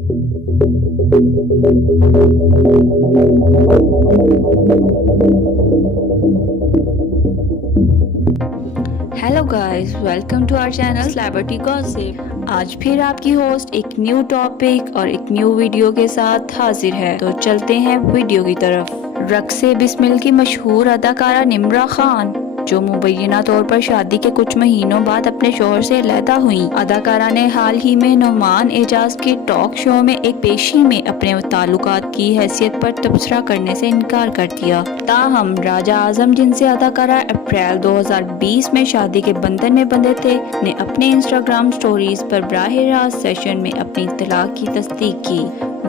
Hello guys, welcome to our channel celebrity gossip. आज फिर आपकी होस्ट एक न्यू टॉपिक और एक न्यू वीडियो के साथ हाजिर है। तो चलते हैं वीडियो की तरफ। रक्से बिस्मिल की मशहूर अदाकारा निम्रा खान, जो मुबैना तौर पर शादी के कुछ महीनों बाद अपने शोहर से अलहदा हुई। अदाकारा ने हाल ही में नुमान एजाज के टॉक शो में एक पेशी में अपने ताल्लुकात की हैसियत पर तबसरा करने से इनकार कर दिया। ताहम राजा आजम, जिनसे अदाकारा अप्रैल 2020 में शादी के बंधन में बंधे थे, ने अपने इंस्टाग्राम स्टोरीज पर बराह रास्त सेशन में अपनी तलाक की तस्दीक की।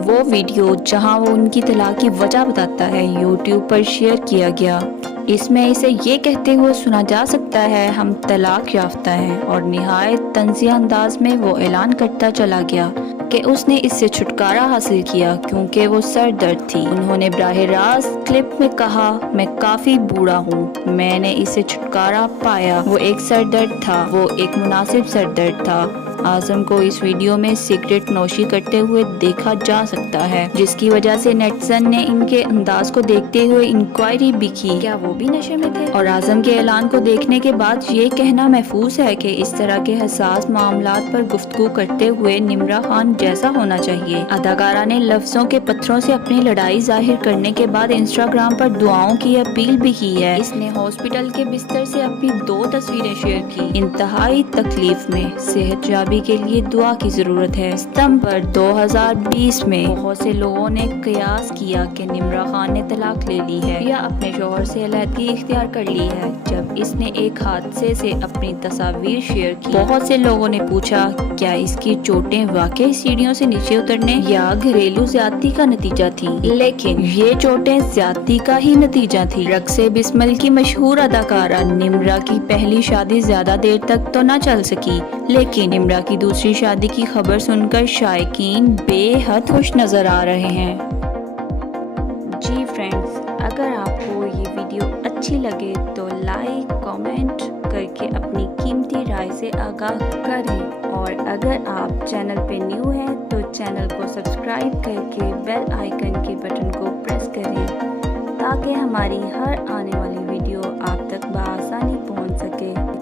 वो वीडियो जहां वो उनकी तलाक की वजह बताता है, यूट्यूब पर शेयर किया गया। इसमें इसे ये कहते हुए सुना जा सकता है, हम तलाक याफ्ता हैं, और निहायत तंज़िया अंदाज में वो ऐलान करता चला गया कि उसने इससे छुटकारा हासिल किया क्योंकि वो सर दर्द थी। उन्होंने बराह रास्त क्लिप में कहा, मैं काफी बूढ़ा हूँ, मैंने इससे छुटकारा पाया। वो एक सर दर्द था, वो एक मुनासिब सर दर्द था। आजम को इस वीडियो में सिगरेट नोशी करते हुए देखा जा सकता है, जिसकी वजह से नेटिजन ने इनके अंदाज को देखते हुए इंक्वायरी भी की, क्या वो भी नशे में थे। और आजम के ऐलान को देखने के बाद ये कहना महफूज है कि इस तरह के हसास मामलात पर गुफ्तगू करते हुए निम्रा खान जैसा होना चाहिए। अदाकारा ने लफ्जों के पत्थरों से अपनी लड़ाई जाहिर करने के बाद इंस्टाग्राम पर दुआओं की अपील भी की है। इसने हॉस्पिटल के बिस्तर से अपनी 2 तस्वीरें शेयर की। इंतहाई तकलीफ में, सेहत के लिए दुआ की जरूरत है। सितंबर 2020 में बहुत से लोगों ने कयास किया कि निम्रा खान ने तलाक ले ली है या अपने शोहर से अलहदगी इख्तियार कर ली है जब इसने एक हादसे से अपनी तस्वीर शेयर की। बहुत से लोगों ने पूछा, क्या इसकी चोटें वाकई सीढ़ियों से नीचे उतरने या घरेलू ज्यादती का नतीजा थी? लेकिन ये चोटें ज्यादती का ही नतीजा थी। रक्से बिस्मिल की मशहूर अदाकारा निम्रा की पहली शादी ज्यादा देर तक तो न चल सकी, लेकिन निम्रा की दूसरी शादी की खबर सुनकर शायकीन बेहद खुश नजर आ रहे हैं। जी फ्रेंड्स, अगर आपको ये वीडियो अच्छी लगे तो लाइक कमेंट करके अपनी कीमती राय से आगाह करें, और अगर आप चैनल पे न्यू हैं तो चैनल को सब्सक्राइब करके बेल आइकन के बटन को प्रेस करें ताकि हमारी हर आने वाली वीडियो आप तक बआसानी पहुंच सके।